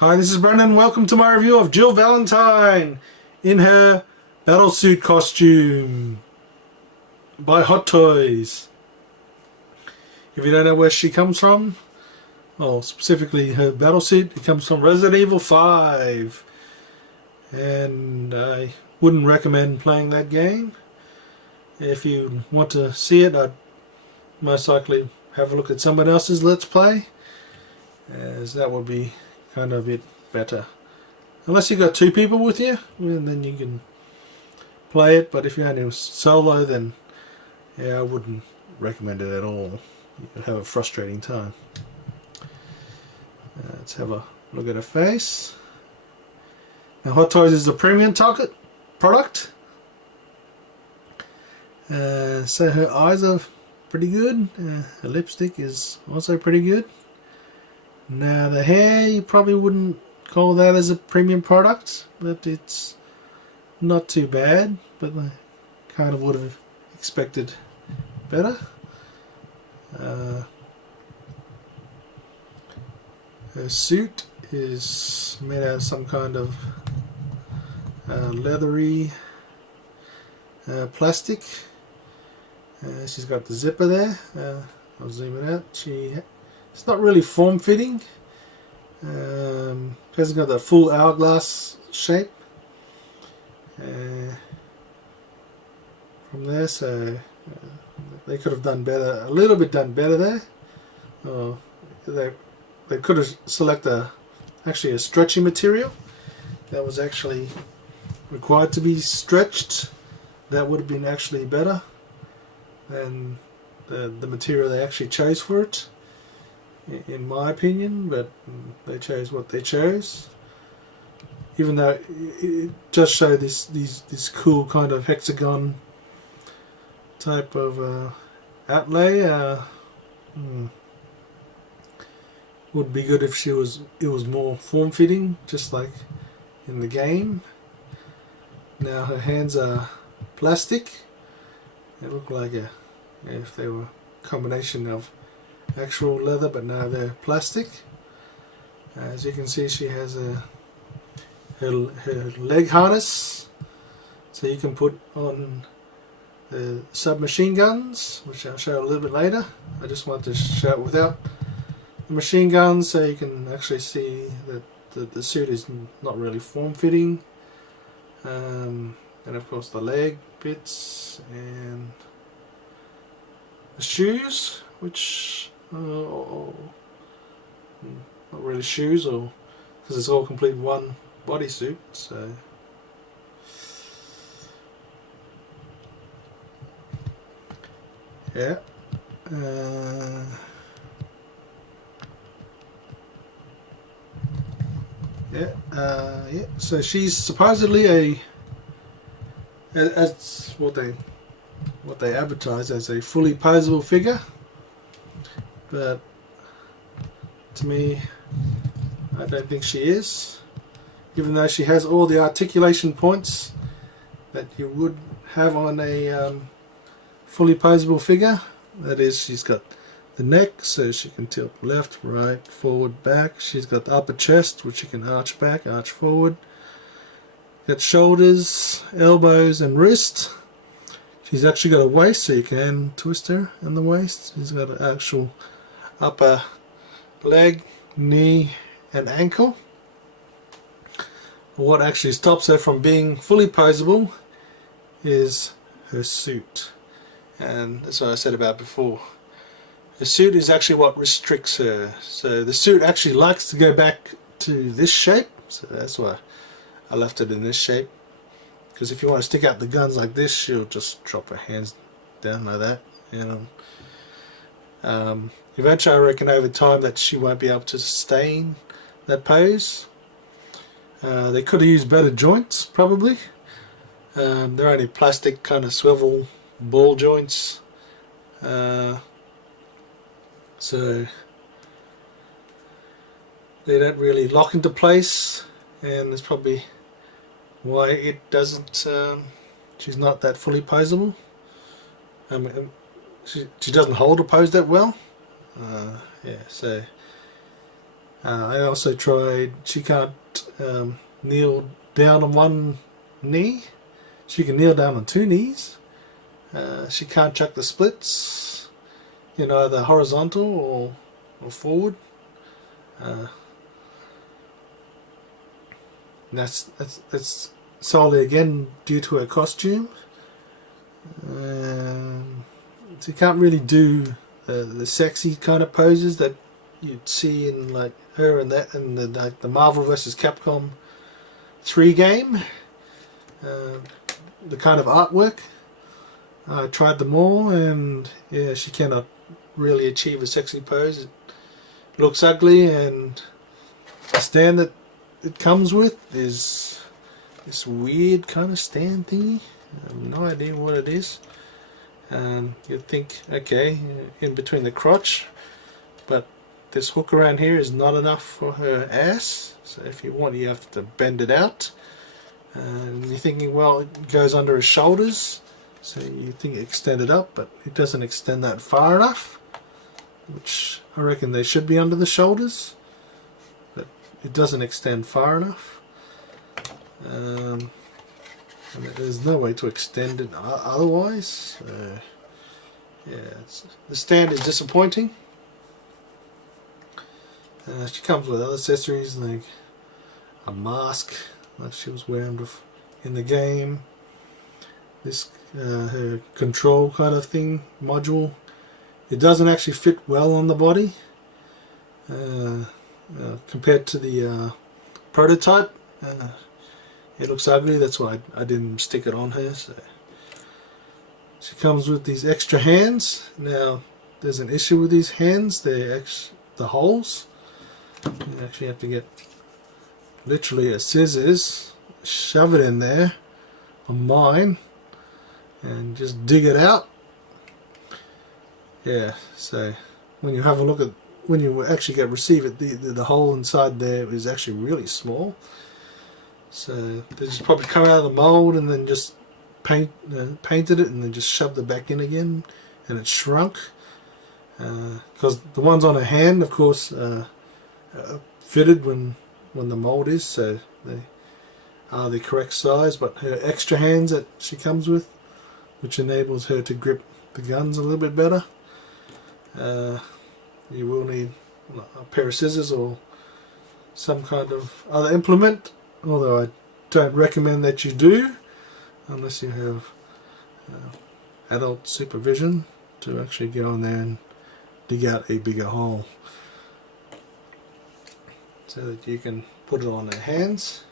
Hi, this is Brendan. Welcome to my review of Jill Valentine in her battlesuit costume by Hot Toys. If you don't know where she comes from, well, specifically her battlesuit, it comes from Resident Evil 5. And I wouldn't recommend playing that game. If you want to see it, I'd most likely have a look at someone else's Let's Play, as that would be kind of a bit better. Unless you got two people with you, and then you can play it. But if you're only solo, then yeah, I wouldn't recommend it at all. You'll have a frustrating time. Let's have a look at her face. Now, Hot Toys is a premium target product. So her eyes are pretty good. Her lipstick is also pretty good. Now the hair, you probably wouldn't call that as a premium product, but it's not too bad, but I kind of would have expected better. Her suit is made out of some kind of leathery plastic. She's got the zipper there. I'll zoom it out. It's not really form-fitting. It hasn't got that full hourglass shape from there, so they could have done better, a little bit done better there. Oh, they could have selected actually a stretchy material that was actually required to be stretched. That would have been actually better than the material they actually chose for it, in my opinion. But they chose what they chose, even though it just showed this cool kind of hexagon type of outlay. Would be good if it was more form-fitting, just like in the game. Now her hands are plastic. They look like if they were a combination of actual leather, but now they're plastic. As you can see, she has her leg harness, so you can put on the submachine guns, which I'll show a little bit later. I just want to show it without the machine guns, so you can actually see that the suit is not really form-fitting. And of course the leg bits and the shoes, which not really shoes, or because it's all complete one bodysuit. So yeah. Yeah. So she's supposedly as what they advertise as a fully posable figure, but to me, I don't think she is. Even though she has all the articulation points that you would have on a fully posable figure. That is, she's got the neck, so she can tilt left, right, forward, back. She's got the upper chest, which she can arch back, arch forward. Got shoulders, elbows, and wrist. She's actually got a waist, so you can twist her in the waist. She's got an actual upper leg, knee, and ankle. What actually stops her from being fully posable is her suit. And that's what I said about before. The suit is actually what restricts her. So the suit actually likes to go back to this shape, so that's why I left it in this shape. Because if you want to stick out the guns like this, she'll just drop her hands down like that. Eventually I reckon over time that she won't be able to sustain that pose. They could have used better joints, probably. They're only plastic kind of swivel ball joints. So they don't really lock into place, and that's probably why it doesn't. She's not that fully posable. She doesn't hold a pose that well. Yeah, so I also tried, she can't kneel down on one knee. She can kneel down on two knees. She can't chuck the splits in either horizontal or forward. That's solely again due to her costume. She can't really do the sexy kind of poses that you'd see in like her and that and the Marvel vs. Capcom 3 game. The kind of artwork. I tried them all, and yeah, she cannot really achieve a sexy pose. It looks ugly, and the stand that it comes with is this weird kind of stand thingy. I have no idea what it is. You'd think, okay, in between the crotch, but this hook around here is not enough for her ass, so if you want, you have to bend it out. And you're thinking, well, it goes under her shoulders, so you think it extended up, but it doesn't extend that far enough, which I reckon they should be under the shoulders, but it doesn't extend far enough. And there's no way to extend it otherwise. Yeah, the stand is disappointing. She comes with other accessories like a mask like she was wearing in the game. This her control kind of thing module. It doesn't actually fit well on the body compared to the prototype. It looks ugly, that's why I didn't stick it on her. So she comes with these extra hands. Now there's an issue with these hands. They're the holes. You actually have to get literally a scissors, shove it in there on mine, and just dig it out. Yeah, so when you have a look at, when you actually receive it, the hole inside there is actually really small. So they just probably come out of the mold and then just painted it and then just shoved it back in again, and it shrunk. Because the ones on her hand, of course, fitted when the mold is, so they are the correct size. But her extra hands that she comes with, which enables her to grip the guns a little bit better, you will need a pair of scissors or some kind of other implement. Although I don't recommend that you do, unless you have adult supervision to actually go in there and dig out a bigger hole, so that you can put it on her hands.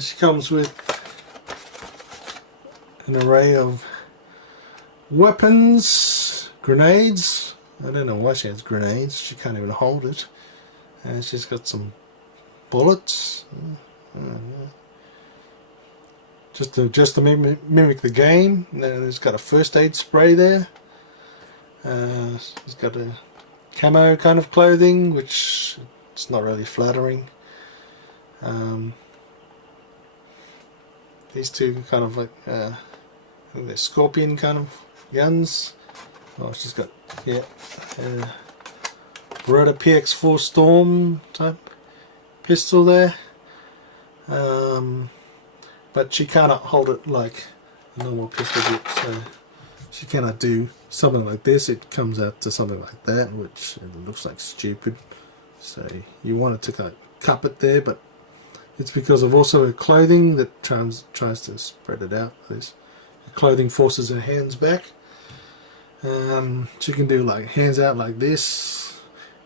She comes with an array of weapons, grenades. I don't know why she has grenades, she can't even hold it. And she's got some bullets, just to mimic the game. Then it's got a first aid spray there. It's got a camo kind of clothing, which it's not really flattering. These two kind of like I think they're scorpion kind of guns. Oh, she's got Beretta PX4 Storm type pistol there, but she cannot hold it like a normal pistol grip, so she cannot do something like this. It comes out to something like that, which it looks like stupid. So you wanted to kind of cup it there, but it's because of also her clothing that tries to spread it out. This her clothing forces her hands back. She can do like hands out like this.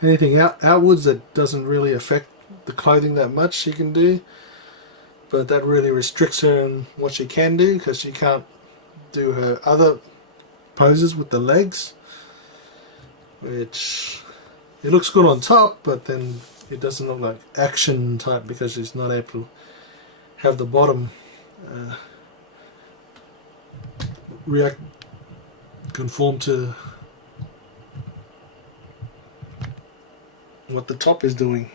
Anything outwards that doesn't really affect the clothing that much she can do, but that really restricts her in what she can do, because she can't do her other poses with the legs, which it looks good on top, but then it doesn't look like action type because she's not able to have the bottom conform to what the top is doing.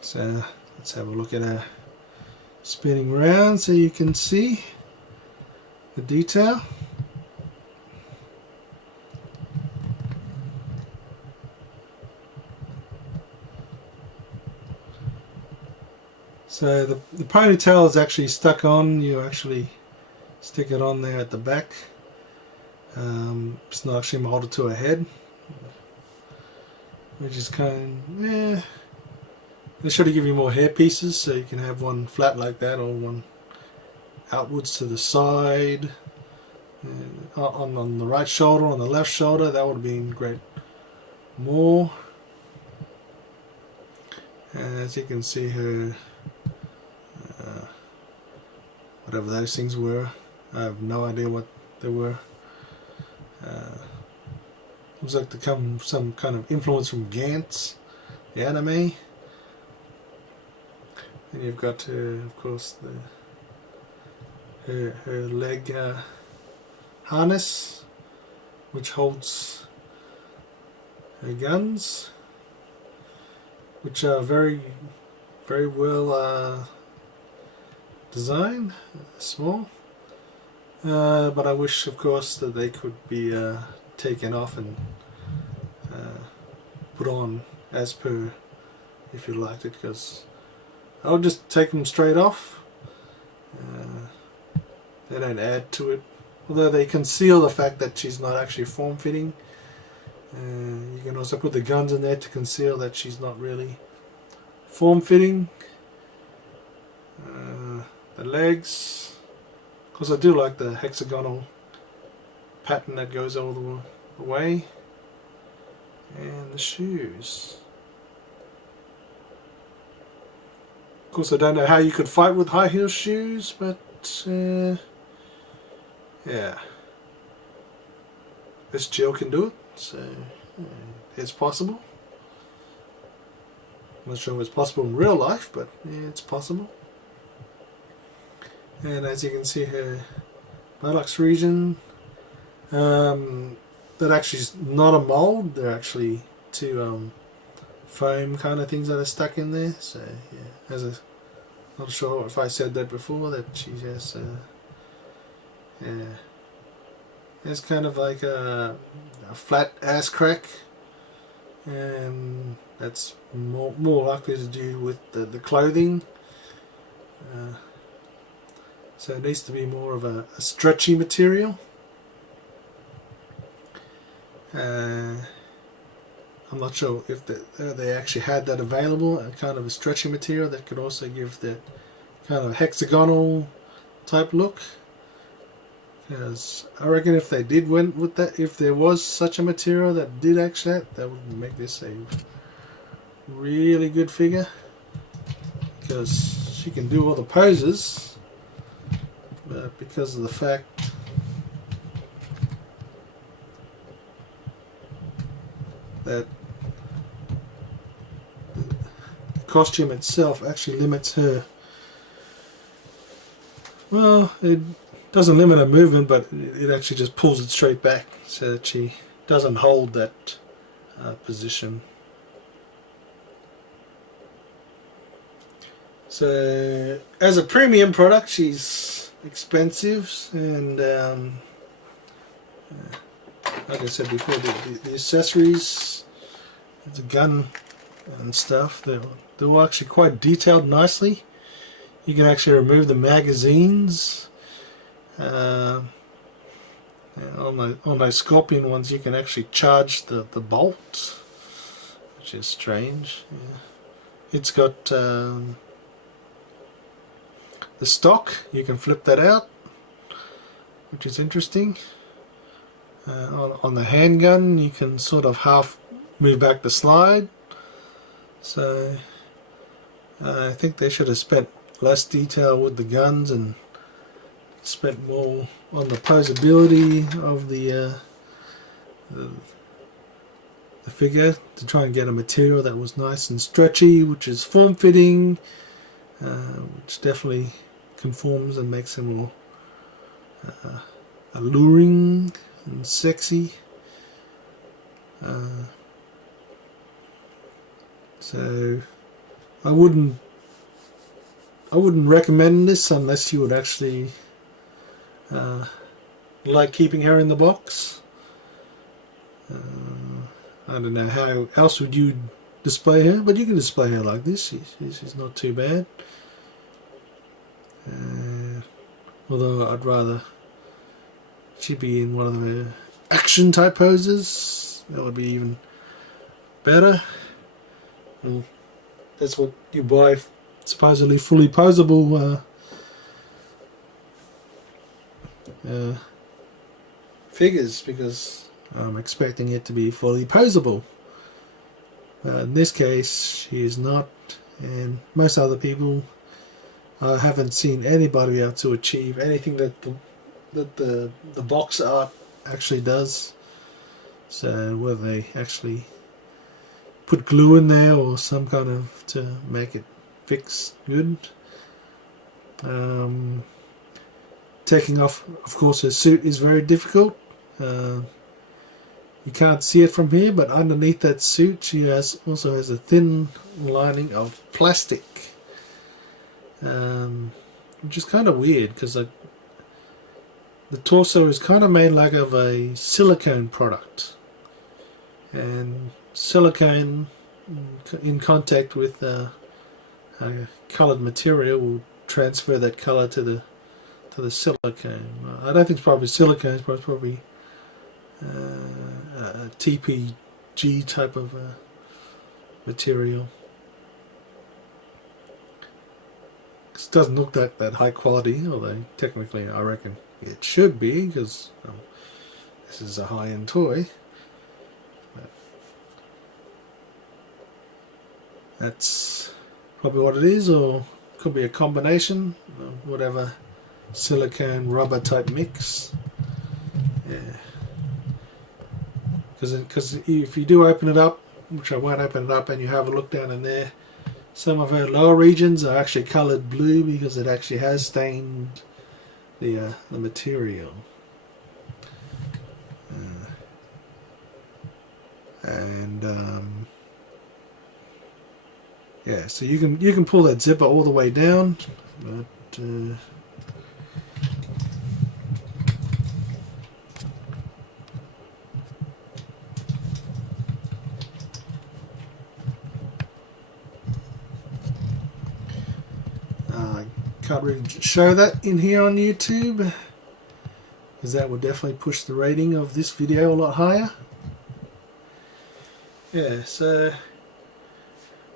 So let's have a look at her spinning around so you can see the detail. So the ponytail is actually stuck on. You actually stick it on there at the back. It's not actually molded to a head, which is they should give you more hair pieces, so you can have one flat like that or one outwards to the side, on the right shoulder, on the left shoulder. That would have been great. More, and as you can see, her whatever those things were, I have no idea what they were. Looks like to come some kind of influence from Gantz, the anime. And you've got of course her leg harness, which holds her guns, which are very well designed, small. But I wish, of course, that they could be taken off and put on as per if you liked it, because I would just take them straight off. They don't add to it, although they conceal the fact that she's not actually form-fitting. You can also put the guns in there to conceal that she's not really form-fitting. The legs, of course, I do like the hexagonal pattern that goes all the way, and the shoes. Of course, I don't know how you could fight with high heel shoes, but yeah, this Jill can do it, so it's possible. I'm not sure if it's possible in real life, but yeah, it's possible. And as you can see, her buttocks region, that actually is not a mold. They're actually two foam kind of things that are stuck in there. So yeah, not sure if I said that before, that she has it's kind of like a flat ass crack, and that's more likely to do with the clothing. So it needs to be more of a stretchy material. I'm not sure if they actually had that available, a kind of a stretchy material that could also give that kind of hexagonal type look. Because I reckon if they did went with that, if there was such a material that did actually that would make this a really good figure. Because she can do all the poses. But because of the fact that the costume itself actually limits her, well, it doesn't limit her movement, but it actually just pulls it straight back so that she doesn't hold that position. So as a premium product, she's expensive, and like I said before, the accessories, the gun and stuff, they're all actually quite detailed nicely. You can actually remove the magazines. On those Scorpion ones, you can actually charge the bolt, which is strange. Yeah. It's got the stock, you can flip that out, which is interesting. On the handgun, you can sort of half move back the slide. So I think they should have spent less detail with the guns and spent more on the posability of the figure, to try and get a material that was nice and stretchy, which is form-fitting, which definitely conforms and makes him more alluring and sexy. So I wouldn't recommend this unless you would actually like keeping her in the box. I don't know how else would you display her, but you can display her like this. She's not too bad. Although I'd rather she be in one of the action type poses. That would be even better. Well, that's what you buy supposedly fully posable figures, because I'm expecting it to be fully posable. In this case, she is not, and most other people, I haven't seen anybody able to achieve anything that the box art actually does. So whether they actually put glue in there or some kind of to make it fix good. Taking off, of course, her suit is very difficult. You can't see it from here, but underneath that suit she also has a thin lining of plastic, which is kind of weird, because the torso is kind of made like of a silicone product, and silicone in contact with a coloured material will transfer that colour to the silicone. I don't think it's probably silicone, but it's probably a TPG type of material. It doesn't look that high quality, although technically I reckon it should be, because this is a high-end toy. But that's probably what it is, or could be a combination of whatever silicone rubber type mix. Yeah. Because if you do open it up, which I won't open it up, and you have a look down in there, some of her lower regions are actually coloured blue because it actually has stained the material. Yeah, so you can pull that zipper all the way down, but can't really show that in here on YouTube, because that would definitely push the rating of this video a lot higher. Yeah, so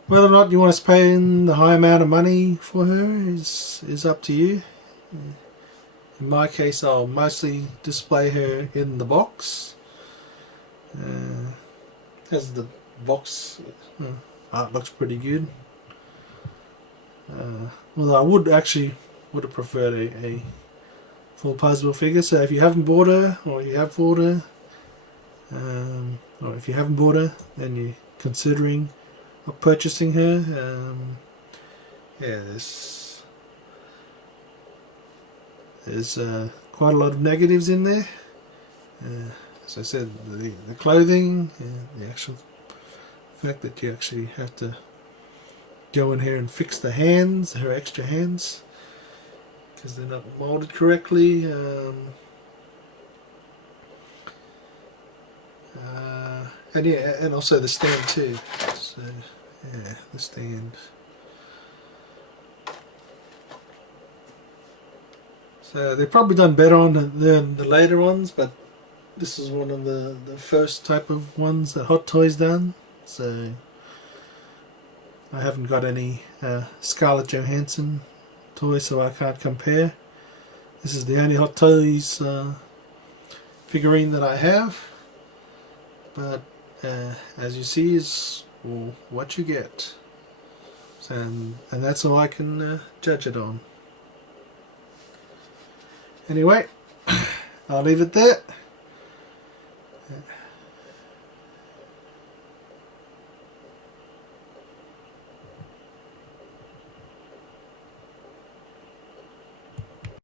whether or not you want to spend the high amount of money for her is up to you. In my case, I'll mostly display her in the box. As the box art looks pretty good. Although I would have preferred a full posable figure. So if you haven't bought her, or you have bought her, or if you haven't bought her, then you're considering of purchasing her, yeah, there's quite a lot of negatives in there. As I said, the clothing, the actual fact that you actually have to go in here and fix the hands, her extra hands, because they're not molded correctly. And yeah, and also the stand too. So yeah, the stand. So they've probably done better on the later ones, but this is one of the first type of ones that Hot Toys done. So I haven't got any Scarlett Johansson toys, so I can't compare. This is the only Hot Toys figurine that I have, but as you see is what you get, and that's all I can judge it on. Anyway, I'll leave it there.